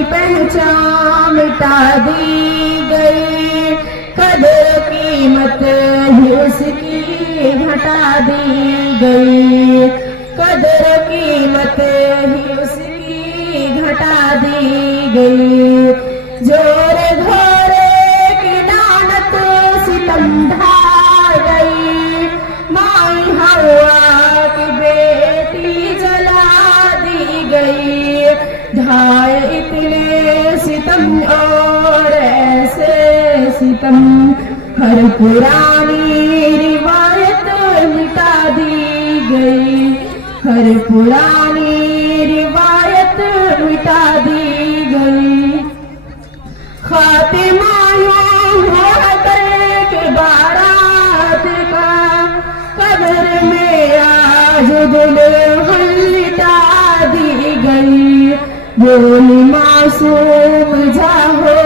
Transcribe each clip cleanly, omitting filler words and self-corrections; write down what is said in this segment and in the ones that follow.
کی پہچان مٹا دی گئی، قدر قیمت ہی اس کی گھٹا دی گئی، قدر قیمت ہی اس کی گھٹا دی گئی۔ جور گھوڑے کی لعنت ستم ڈھا گئی، مائی ہوا کی بیٹی جلا دی گئی، ڈھائے اتنے ستم اور ایسے ستم، ہر پرانی روایت مٹا دی گئی، ہر پرانی روایت مٹا دی گئی۔ خاتمہ یوں ہوا کرے کہ بارات کا، قبر میں آج دلہن لٹا دی گئی، بولی معصوم جا ہو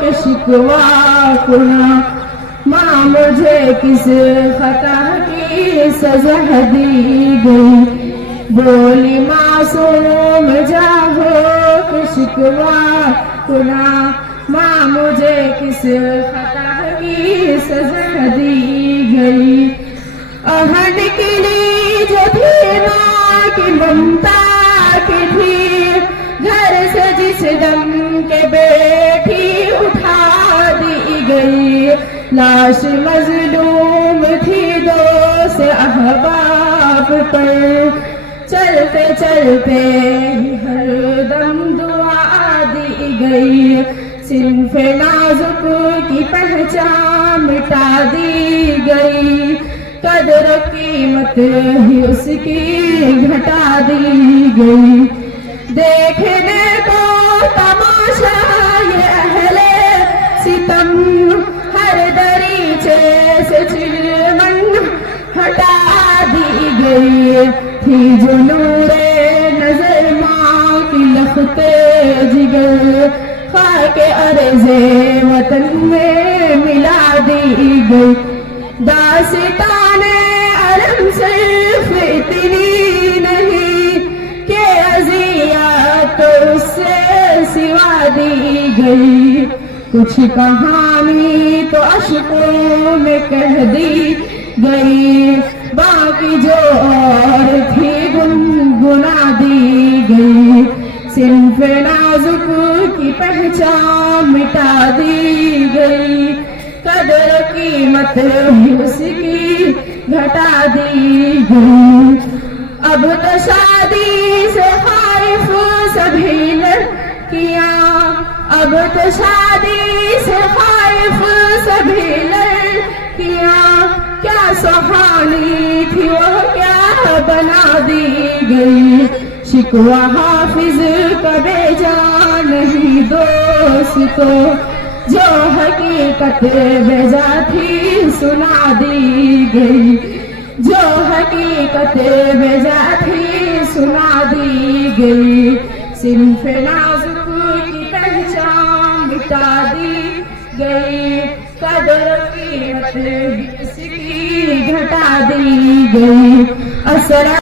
کہ شکوہ کنا، ماں مجھے کس خطا کی سزا دی گئی، بولی معصوم جا ہو کہ شکوہ کنا، ماں مجھے کس خطا کی سزا دی گئی۔ اہن کی لی جو تھی ماں کی ممتا کی تھی، گھر سے جس دم کے بیٹھی اٹھا دی گئی، لاش مظلوم تھی دوست احباب پر، چلتے چلتے ہر دم دعا دی گئی، صنف نازک کی پہچان مٹا دی گئی، قدر قیمت ہی اس کی گھٹا دی گئی۔ دیکھنے کو تماشا یہ اہل ستم، ہر دریچے سے چلمن ہٹا دی گئی، تھی جو نور نظر ماں کی لخت جگر، خاک ارض وطن میں ملا دی گئی۔ داستان علم صرف اتنی نہیں کہ اذیت اس سے سوا دی گئی، کچھ کہانی تو اشکوں میں کہہ دی گئی، باقی جو اور تھی گنگنا دی گئی، صنف نازک کی پہچان مٹا دی گئی، قدر قیمت ہی اس کی گھٹا دی گئی۔ اب تو شادی سے خائف سبھی لڑکیاں، اب تو شادی سے خائف سبھی لڑکیاں، کیا سہانی تھی وہ کیا بنا دی گئی، شکوہ حافظ کا بے جان نہیں دوست کو، جو حقیقت بجا تھی سنا دی گئی، جو حقیقت بجا تھی سنا دی گئی، صنف نازک کی پہچان مٹا دی گئی، قدر قیمت اس کی گھٹا دی گئی۔